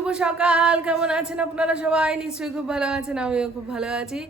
শুভ সকাল। কেমন আছেন আপনারা সবাই? নিশ্চয়ই খুব ভালো আছেন, আমিও খুব ভালো আছি।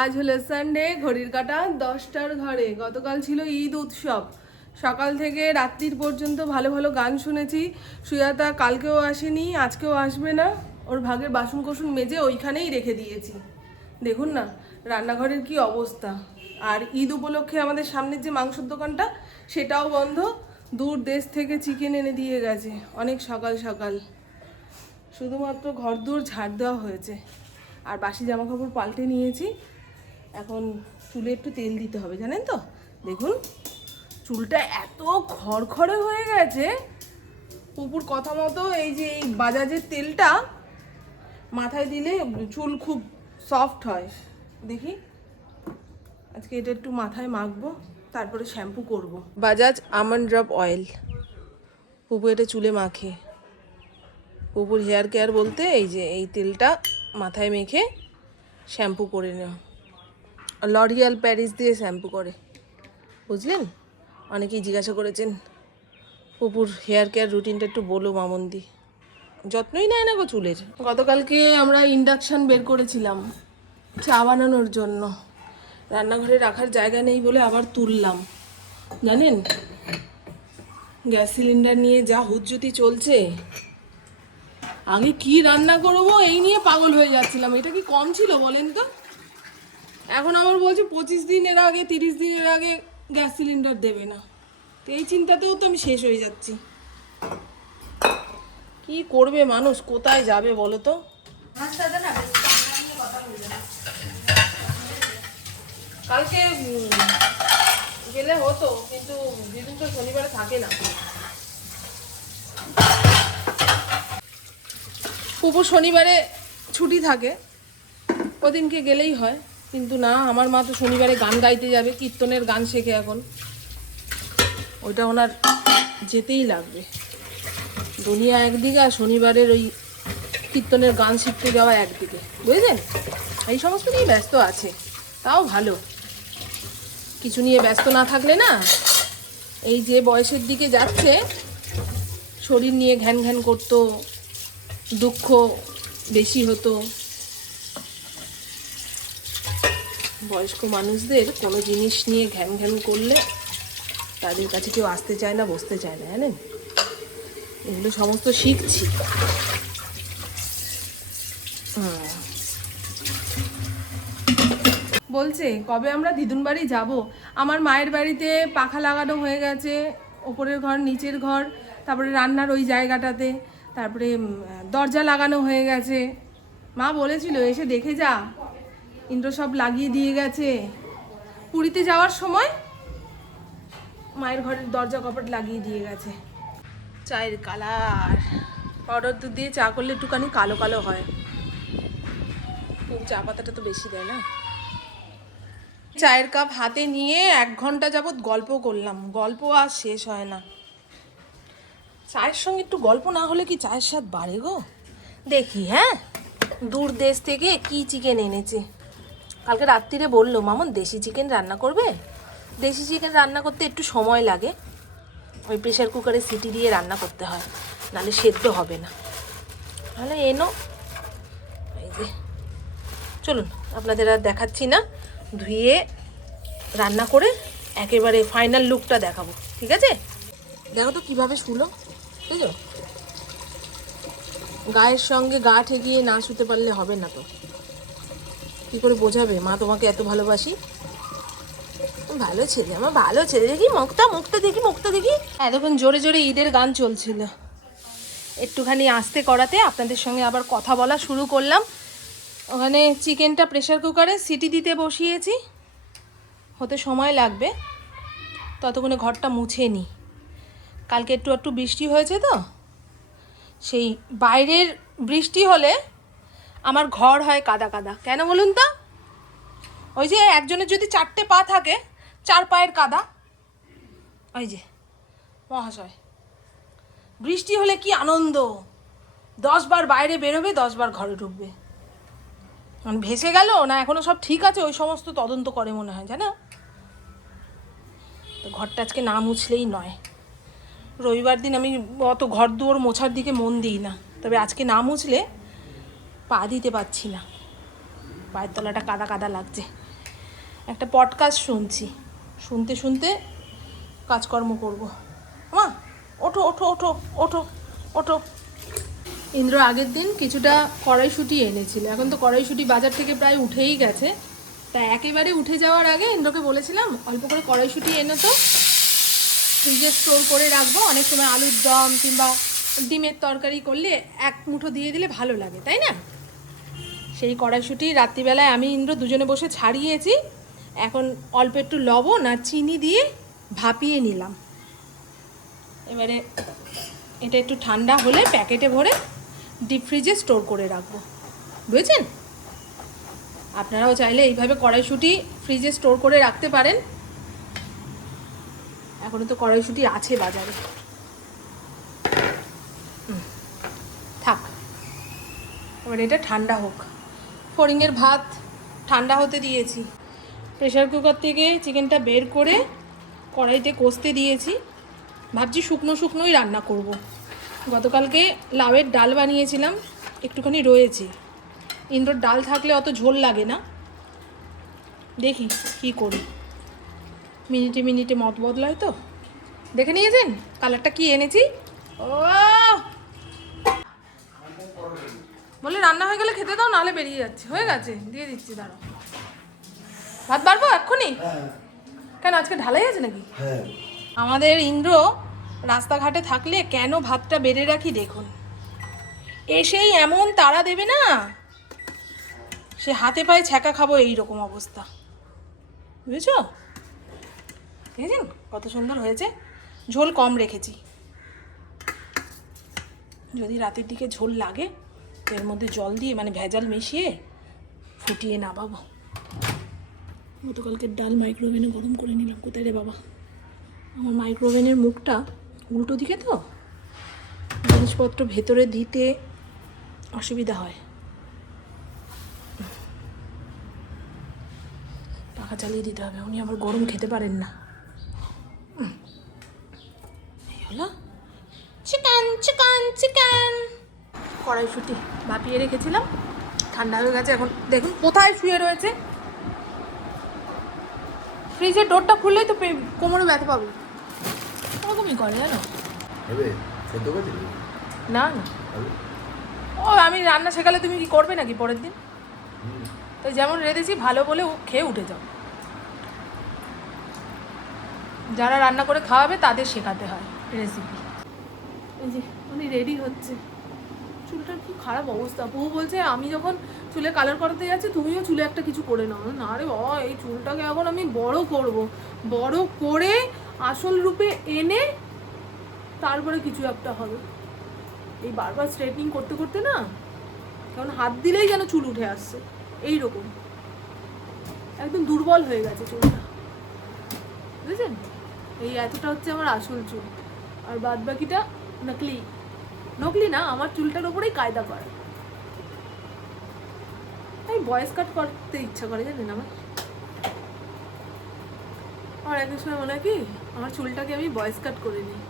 আজ হলো সানডে, ঘড়ির কাঁটা 10টার ঘরে। গতকাল ছিল ঈদ উৎসব, সকাল থেকে রাত্রির পর্যন্ত ভালো ভালো গান শুনেছি। সুজাতা কালকেও আসেনি, আজকেও আসবে না। ওর ভাগের বাসন কোসন মেজে ওইখানেই রেখে দিয়েছি। দেখুন না রান্নাঘরের কি অবস্থা। আর ঈদ উপলক্ষে আমাদের সামনের যে মাংসের দোকানটা সেটাও বন্ধ। দূর দেশ থেকে চিকেন এনে দিয়ে গেছে অনেক সকাল সকাল। শুধুমাত্র ঘর দূর ঝাড় দেওয়া হয়েছে আর বাসি জামা কাপড় পাল্টে নিয়েছি। এখন চুলে একটু তেল দিতে হবে, জানেন তো। দেখুন চুলটা এত খড়খড়ে হয়ে গেছে। পুপুর কথা মতো এই যে এই বাজাজের তেলটা মাথায় দিলে চুল খুব সফট হয়। দেখি আজকে এটা একটু মাথায় মাখবো, তারপরে শ্যাম্পু করব। বাজাজ আমন্ড ড্রপ অয়েল পুপু এটা চুলে মাখে। পুপুর হেয়ার কেয়ার বলতে এই যে এই তেলটা মাথায় মেখে শ্যাম্পু করে নেওয়া। লরিয়াল প্যারিস দিয়ে শ্যাম্পু করে, বুঝলেন। অনেকেই জিজ্ঞাসা করেছেন পুপুর হেয়ার কেয়ার রুটিনটা একটু বলো মামন্দি। যত্নই নেয় না গো চুলের। গতকালকে আমরা ইন্ডাকশান বের করেছিলাম চা বানানোর জন্য। রান্নাঘরে রাখার জায়গা নেই বলে আবার তুললাম। জানেন গ্যাস সিলিন্ডার নিয়ে যা হুজ্জুতি চলছে, আগে কি রান্না করবো এই নিয়ে পাগল হয়ে যাচ্ছিলাম। এটা কি কম ছিল বলেন তো? এখন আমার বলছে 25 দিনের আগে 30 দিনের আগে গ্যাস সিলিন্ডার দেবে না। তো এই চিন্তাতেও তো আমি শেষ হয়ে যাচ্ছি। কি করবে মানুষ, কোথায় যাবে বলো তো? কালকে গেলে হতো, কিন্তু দিদুন তো শনিবারে থাকে না। পুপুর শনিবারে ছুটি থাকে, ওদিনকে গেলেই হয়। কিন্তু না, আমার মা তো শনিবারে গান গাইতে যাবে, কীর্তনের গান শেখে এখন। ওইটা ওনার যেতেই লাগবে। দুনিয়া একদিকে আর শনিবারের ওই কীর্তনের গান শিখতে যাওয়া একদিকে, বুঝলেন। এই সমস্ত নিয়ে ব্যস্ত আছে, তাও ভালো। কিছু নিয়ে ব্যস্ত না থাকলে না, এই যে বয়সের দিকে যাচ্ছে শরীর নিয়ে ঘ্যান ঘ্যান করতো, দুঃখ বেশি হতো। বয়স্ক মানুষদের কোনো জিনিস নিয়ে ঘ্যান ঘ্যান করলে তাদের কাছে কেউ আসতে চায় না, বসতে চায় না, জানেন। এগুলো সমস্ত শিখছি। বলছে কবে আমরা দিদুন বাড়ি যাব। আমার মায়ের বাড়িতে পাখা লাগানো হয়ে গেছে, ওপরের ঘর নিচের ঘর, তারপরে রান্নার ওই জায়গাটাতে, তারপরে দরজা লাগানো হয়ে গেছে। মা বলেছিল এসে দেখে যা, ইন্দ্র সব লাগিয়ে দিয়ে গেছে। পুরীতে যাওয়ার সময় মায়ের ঘরের দরজা কপাট লাগিয়ে দিয়ে গেছে। চায়ের কালার, পাউডার দুধ দিয়ে চা করলে একটুখানি কালো কালো হয়। চা পাতাটা তো বেশি দেয় না। চায়ের কাপ হাতে নিয়ে 1 ঘন্টা যাবৎ গল্প করলাম, গল্প আর শেষ হয় না। চায়ের সঙ্গে একটু গল্প না হলে কি চায়ের স্বাদ বাড়ে গো? দেখি হ্যাঁ, দূর দেশ থেকে কি চিকেন এনেছে। কালকে রাত্রিরে বললো মামন দেশি চিকেন রান্না করবে। দেশি চিকেন রান্না করতে একটু সময় লাগে, ওই প্রেশার কুকারে সিটি দিয়ে রান্না করতে হয়, নাহলে সেদ্ধ হবে না। তাহলে এনো, এই যে চলুন আপনাদের আর দেখাচ্ছি না, ধুয়ে রান্না করে একেবারে ফাইনাল লুকটা দেখাবো, ঠিক আছে? দেখো তো কীভাবে শুলো, বুঝলো। গায়ের সঙ্গে গা ঠেকিয়ে না শুতে পারলে হবে না তো। কী করে বোঝাবে মা তোমাকে এত ভালোবাসি? ভালো ছেলে, আমার ভালো ছেলে। দেখি মুখটা দেখি, মুখটা দেখি। এতক্ষণ জোরে জোরে ঈদের গান চলছিল, একটুখানি আস্তে করাতে আপনাদের সঙ্গে আবার কথা বলা শুরু করলাম। ওখানে চিকেনটা প্রেশার কুকারে সিটি দিতে বসিয়েছি, হতে সময় লাগবে। ততক্ষণে ঘরটা মুছে নিই। কালকে একটু একটু বৃষ্টি হয়েছে তো, সেই বাইরের বৃষ্টি হলে আমার ঘর হয় কাদা কাদা। কেন বলুন তো? ওই যে একজনের যদি 4টে পা থাকে, 4 পায়ের কাদা। ওই যে মহাশয়, বৃষ্টি হলে কি আনন্দ, 10 বার বাইরে বেরোবে, 10 বার ঘরে ঢুকবে। ভেসে গেল না এখনো সব ঠিক আছে, ওই সমস্ত তদন্ত করে মনে হয়, জানো তো। ঘরটা আজকে না মুছলেই নয়। রবিবার দিন আমি অত ঘর দুয়ার মোছার দিকে মন দিই না, তবে আজকে না মুছলে পা দিতে পারছি না, পায়ের তলাটা কাদা কাদা লাগছে। একটা পডকাস্ট শুনছি, শুনতে শুনতে কাজকর্ম করব। মা ওঠো ওঠো ওঠো ওঠো ওঠো। ইন্দ্র আগের দিন কিছুটা কড়াইশুঁটি এনেছিল, এখন তো কড়াইশুঁটি বাজার থেকে প্রায় উঠেই গেছে। তাই একেবারে উঠে যাওয়ার আগে ইন্দ্রকে বলেছিলাম অল্প করে কড়াইশুঁটি এনে তো ফ্রিজে স্টোর করে রাখবো, অনেক সময় আলুর দম কিংবা ডিমের তরকারি করলে এক মুঠো দিয়ে দিলে ভালো লাগে, তাই না? সেই কড়াইশুঁটি রাত্রিবেলায় আমি ইন্দ্র দুজনে বসে ছাড়িয়েছি। এখন অল্প একটু লবণ আর চিনি দিয়ে ভাপিয়ে নিলাম। এবারে এটা একটু ঠান্ডা হলে প্যাকেটে ভরে ডিপ ফ্রিজে স্টোর করে রাখবো, বুঝেছেন? আপনারাও চাইলে এইভাবে কড়াইশুঁটি ফ্রিজে স্টোর করে রাখতে পারেন। এখনও তো কড়াইশুঁটি আছে বাজারে। থাক, এবার এটা ঠান্ডা হোক। ফড়িংয়ের ভাত ঠান্ডা হতে দিয়েছি। প্রেশার কুকার থেকে চিকেনটা বের করে কড়াইতে কষতে দিয়েছি। ভাবছি শুকনো শুকনোই রান্না করব। গতকালকে লাউয়ের ডাল বানিয়েছিলাম, একটুখানি রয়েছে। ইন্দ্রর ডাল থাকলে অত ঝোল লাগে না। দেখি কি করি, মিনিটে মিনিটে মত বদলায় তো। দেখে নিয়েছেন কালারটা কি এনেছি? ও বলে রান্না হয়ে গেলে খেতে দাও, নাহলে বেরিয়ে যাচ্ছে। হয়ে গেছে, দিয়ে দিচ্ছি, দাঁড়াও। ভাত বাড়বো এক্ষুনি? কেন আজকে ঢালাই আছে নাকি? আমাদের ইন্দ্র রাস্তাঘাটে থাকলে কেন ভাতটা বেড়ে রাখি দেখুন, এসেই এমন তাড়া দেবে না, সে হাতে পায়ে ছ্যাঁকা খাবো এই রকম অবস্থা, বুঝেছ? দেখেছেন কত সুন্দর হয়েছে। ঝোল কম রেখেছি, যদি রাতের দিকে ঝোল লাগে এর মধ্যে জল দিয়ে মানে ভেজাল মিশিয়ে ফুটিয়ে নামাবো। গতকালকের ডাল মাইক্রোওভেনে গরম করে নিলাম। কোথায় রে বাবা, আমার মাইক্রোওভেনের মুখটা উল্টো দিকে তো, জিনিসপত্র ভেতরে দিতে অসুবিধা হয়। পাখা চালিয়ে দিতে হবে, উনি আবার গরম খেতে পারেন না। এই হলো চিকেন চিকেন চিকেন। কড়াইশুঁটি ভাপিয়ে রেখেছিলাম, ঠান্ডা হয়ে গেছে। এখন দেখুন কোথায় শুয়ে রয়েছে। ফ্রিজের ডোরটা খুললেই তো কোমরে ব্যথা পাবে, ওরকমই করে জানো। না না, ও আমি রান্না শেখালে তুমি কি করবে নাকি পরের দিন? তাই যেমন রেঁধেছি ভালো বলে ও খেয়ে উঠে যাও। যারা রান্না করে খাওয়াবে তাদের শেখাতে হয় রেসিপি। এই যে উনি রেডি হচ্ছে। চুলটার কি খারাপ অবস্থা। বউ বলছে আমি যখন চুলে কালার করাতে যাচ্ছি তুমিও চুলে একটা কিছু করে নাও। না রে বাবা, এই চুলটাকে এখন আমি বড় করব, বড় করে আসল রূপে এনে তারপরে কিছু একটা হবে। এই বারবার স্ট্রেটনিং করতে করতে না, কারণ হাত দিলেই যেন চুল উঠে আসছে, এই রকম একদম দুর্বল হয়ে গেছে চুলটা, বুঝেছেন? এই এতটা হচ্ছে আমার আসল চুল, আর বাদ বাকিটা নকলি। নকলি না, আমার চুলটার ওপরেই কায়দা করে। আমি ভয়েস কাট করতে ইচ্ছা করে, জানেন আমার এক সময় মনে হয় কি আমার চুলটাকে আমি ভয়েস কাট করে নিই,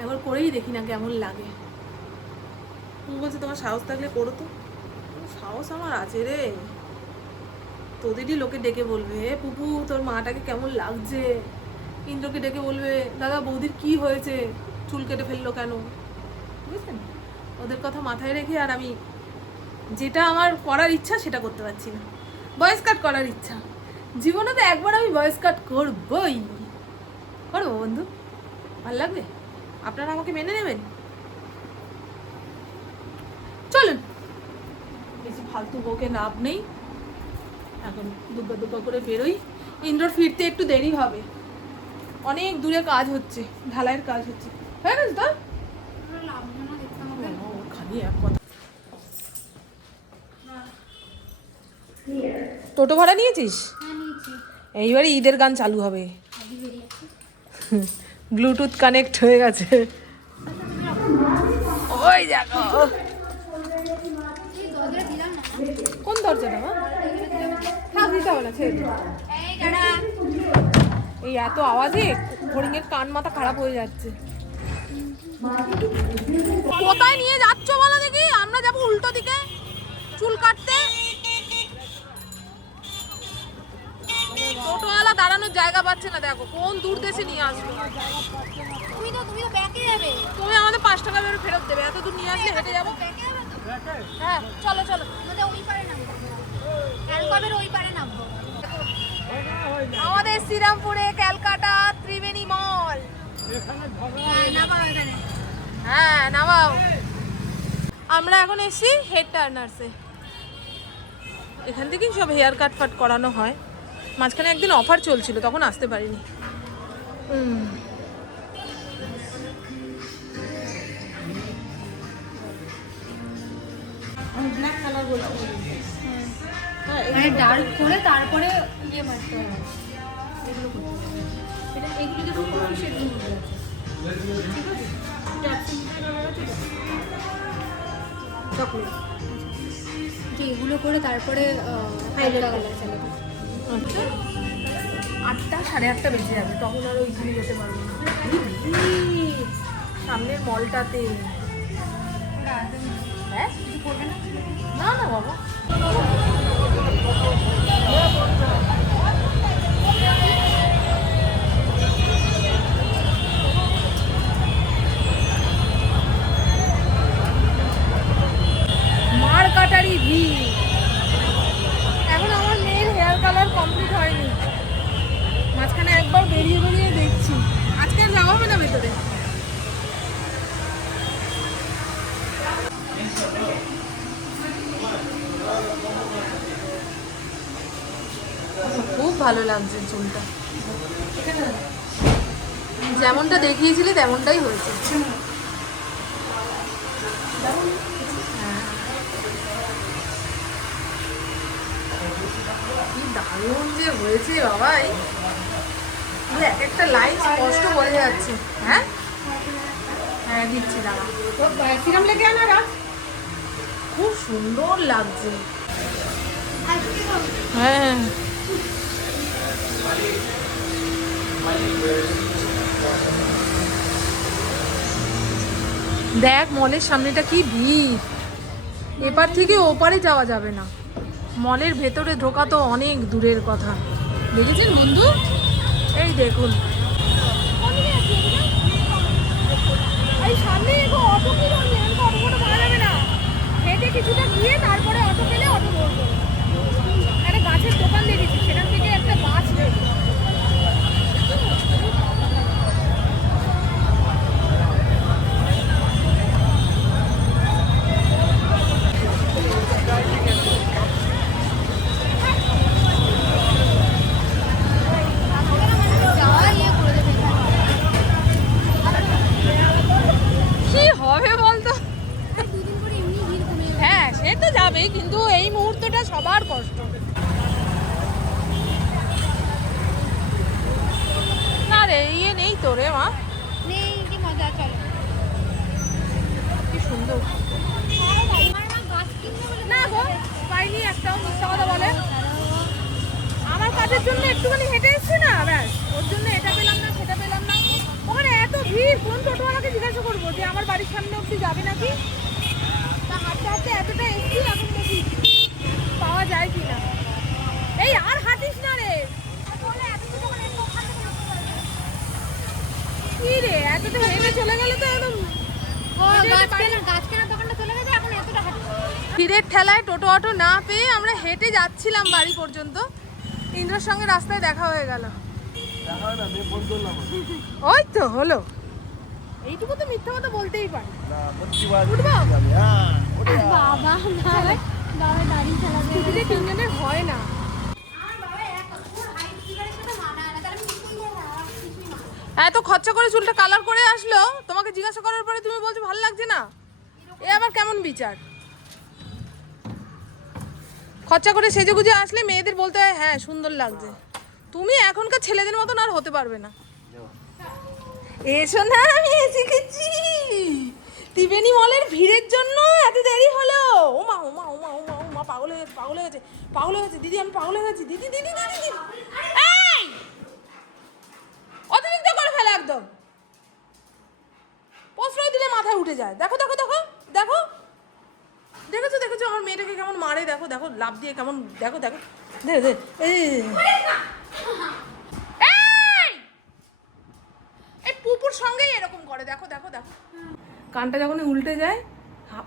একবার করেই দেখি না কেমন লাগে। তুমি বলছে তোমার সাহস থাকলে করো তো। সাহস আমার আছে রে, তোদেরই লোকে ডেকে বলবে হে পুপু তোর মাটাকে কেমন লাগছে, ইন্দ্রকে ডেকে বলবে দাদা বৌদির কি হয়েছে, চুল কেটে ফেললো কেন, বুঝলেন? ওদের কথা মাথায় রেখে আর আমি যেটা আমার করার ইচ্ছা সেটা করতে পারছি না। ভয়েস কাট করার ইচ্ছা, জীবনে তো একবার আমি ভয়েস কাট করবই। করবো বন্ধু, ভালো লাগবে, আপনারা আমাকে মেনে নেবেন। চলুন, বেশি ফালতু বউকে লাভ নেই, এখন দুব্বা দুব্বা করে বেরোই। ইন্দ্রর ফিরতে একটু দেরি হবে, অনেক দূরে কাজ হচ্ছে, ঢালাইয়ের কাজ হচ্ছে। হয়ে গেছে তো খালি এক কথা। টোটো ভাড়া নিয়েছিস? এইবারে ঈদের গান চালু হবে, ব্লুটুথ কানেক্ট হয়ে গেছে। ওই দেখো কোন দরজাটা, হ্যাঁ দিতে হবে না, এই এত আওয়াজে হরিণের কান মাথা খারাপ হয়ে যাচ্ছে। কোথায় নিয়ে যাচ্ছে? জায়গা পাচ্ছে না, দেখো কোন দূর দেশে নিয়ে আসলো। তুমি তো ব্যাকে যাবে। তুমি আমাদের 5 টাকা করে ফেরত দেবে, এত দূর নিয়ে আসলে হেঁটে যাবো। হ্যাঁ চলো চলো, আমাদের ওই পারে নামবো, ক্যালকাটার ওই পারে নামবো। আমাদের শ্রীরামপুরে ক্যালকাটা ত্রিবেণী মল। হ্যাঁ নামাও। আমরা এখন এসেছি হেড টার্নার্সে, এখান থেকেই সব হেয়ার কাট ফাট করানো হয়। মাঝখানে একদিন অফার চলছিল, তখন আসতে পারিনি। ব্ল্যাক কালার বলছি, মানে ডার্ক করে তারপরে ইয়ে মারতে হবে, এগুলো করতে হবে। এটা এগুলো দেখুন সেগুলো আছে, ঠিক আছে। ট্যাপসিং কালার আছে চকলেট, যে এগুলো করে তারপরে হাইলাইট কালার চালাবে। আচ্ছা 8টা 8:30 বেজে যাবে, তখন আর ওইখানে যেতে পারবো না। সামনের মলটাতে। হ্যাঁ কিছু করবে না? না না বাবা, মার কাটারি ভিড়। এখন আমার মেয়ের হেয়ার কালার কমপ্লিট হয়নি, মাঝখানে একবার বেরিয়ে বেরিয়ে দেখছি। আজকে আর যাওয়া হবে না ভেতরে। খুব ভালো লাগছে চুলটা, যেমনটা দেখিয়েছিলি তেমনটাই হয়েছে। কি দারুণ যে হয়েছে বাবাই, এক একটা লাইন স্পষ্ট বোঝা যাচ্ছে। হ্যাঁ হ্যাঁ দিচ্ছি, দাঁড়া সিরাম লেগে আনা রাখ। খুব সুন্দর লাগছে। হ্যাঁ দেখ মলের সামনেটা কি ভিড়, এপার থেকে ওপারে যাওয়া যাবে না, মলের ভেতরে ঢোকা তো অনেক দূরের কথা। দেখেছেন বন্ধু, এই দেখুন এই সামনে অটো কি ধরবে, অটো ফটো পাওয়া যাবে না, হেঁটে কিছুটা গিয়ে তারপরে অটো পেলে অটো ধরবো। একটা গাছের দোকান দিয়ে দিচ্ছি, সেখান থেকে একটা গাছ নেব। কি হবে বলতো, হ্যাঁ সে তো যাবে, কিন্তু এই মুহূর্তটা সবার কষ্ট। না রে ইয়ে নেই তো রে মা, নেই কি মজা, চলো। কি সুন্দর। না গো পাইনি একটাও, মিথ্যা কথা বলে। আমার কাজের জন্য একটুখানি হেঁটে এসছি না, ব্যাস ওর জন্য এটা পেলাম না সেটা পেলাম না। ওখানে এত ভিড়, কোন টোটোওয়ালাকে জিজ্ঞাসা করবো যে আমার বাড়ির সামনে অব্দি যাবে নাকি? তা হাঁটতে হাঁটতে এতটা এসছি, এখন দেখি পাওয়া যায় কি না। এই আর হাঁটিস না রে, কি রে এতটা হেঁটে চলে গেলে তো একদম ভিড়ের ঠেলায় টোটো অটো না পেয়ে আমরা হেঁটে যাচ্ছিলাম বাড়ি পর্যন্ত। ইন্দ্রর সঙ্গে রাস্তায় দেখা হয়ে গেল, ওই তো হলো। এইটুকু তো মিথ্যা কথা বলতেই পারি। তিনজনের হয় না। এত খরচা করে চুলটা কালার করে আসলো, তোমাকে জিজ্ঞাসা করার পরে তুমি বলছো ভালো লাগছে না, এ আবার কেমন বিচার? খরচা করে সেজে গুজে আসলে মেয়েদের বলতে হয় হ্যাঁ সুন্দর লাগছে। তুমি এখনকার ছেলেদের মতন আর হতে পারবে না। এসো না, আমি এসে গেছি। ত্রিবেণী মলের ভিড়ের জন্য এত দেরি হলো। ওমা ওমা ওমা ওমা ওমা, পাগল হয়ে গেছে পাগল হয়ে গেছে পাগল হয়ে গেছে দিদি, আমি পাগল হয়ে গেছি দিদি দিদি দিদি দিদি। এই অতিরিক্ত করে ফেলে একদম, প্রশ্রয় দিলে মাথায় উঠে যায়। দেখো দেখো দেখো দেখো, দেখেছো দেখেছো আমার মেয়েটাকে কেমন মারে, দেখো দেখো লাভ দিয়ে কেমন, দেখো দেখো এই দেখো দেখো দেখো, কানটা যখন উল্টে যায়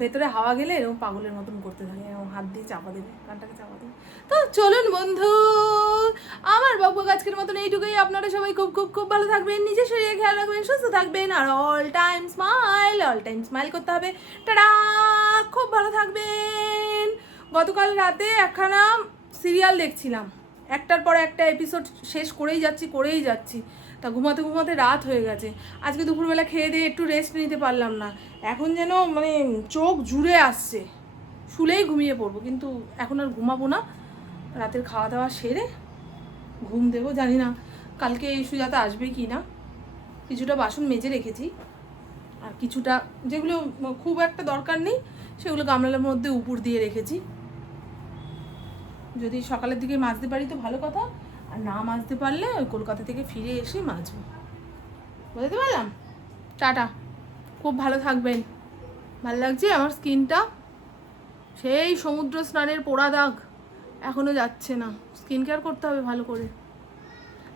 ভেতরে হাওয়া গেলে এরকম পাগলের মতন করতে থাকে, এরকম হাত দিয়ে চাপা দেবে, কানটাকে চাপা দেবে। তো চলুন বন্ধু, আমার বাবু আজকের মতন এইটুকুই। আপনারা সবাই খুব খুব খুব ভালো থাকবেন, নিজের শরীরে খেয়াল রাখবেন, সুস্থ থাকবেন, আর অল টাইম স্মাইল করতে হবে। টাটা, খুব ভালো থাকবেন। গতকাল রাতে একখানা সিরিয়াল দেখছিলাম, একটার পর একটা এপিসোড শেষ করেই যাচ্ছি, তা ঘুমাতে ঘুমাতে রাত হয়ে গেছে। আজকে দুপুরবেলা খেয়ে দিয়ে একটু রেস্ট নিতে পারলাম না, এখন যেন মানে চোখ জুড়ে আসছে, শুলেই ঘুমিয়ে পড়বো, কিন্তু এখন আর ঘুমাবো না, রাতের খাওয়া দাওয়া সেরে ঘুম দেবো। জানি না কালকে এই সুজাতা আসবে কি না। কিছুটা বাসন মেজে রেখেছি, আর কিছুটা যেগুলো খুব একটা দরকার নেই সেগুলো গামলার মধ্যে উপর দিয়ে রেখেছি। যদি সকালের দিকে মাজতে পারি তো ভালো কথা, আর না মাজতে পারলে ওই কলকাতা থেকে ফিরে এসে মাজবো। বুঝতে পারলাম? টাটা, খুব ভালো থাকবেন। ভালো লাগছে আমার স্কিনটা, সেই সমুদ্র স্নানের পোড়া দাগ এখনও যাচ্ছে না, স্কিন কেয়ার করতে হবে ভালো করে।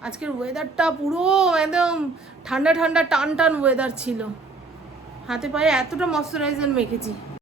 আজকের ওয়েদারটা পুরো একদম ঠান্ডা ঠান্ডা টান টান ওয়েদার ছিল, হাতে পায়ে এতটা ময়শ্চারাইজার মেখেছি।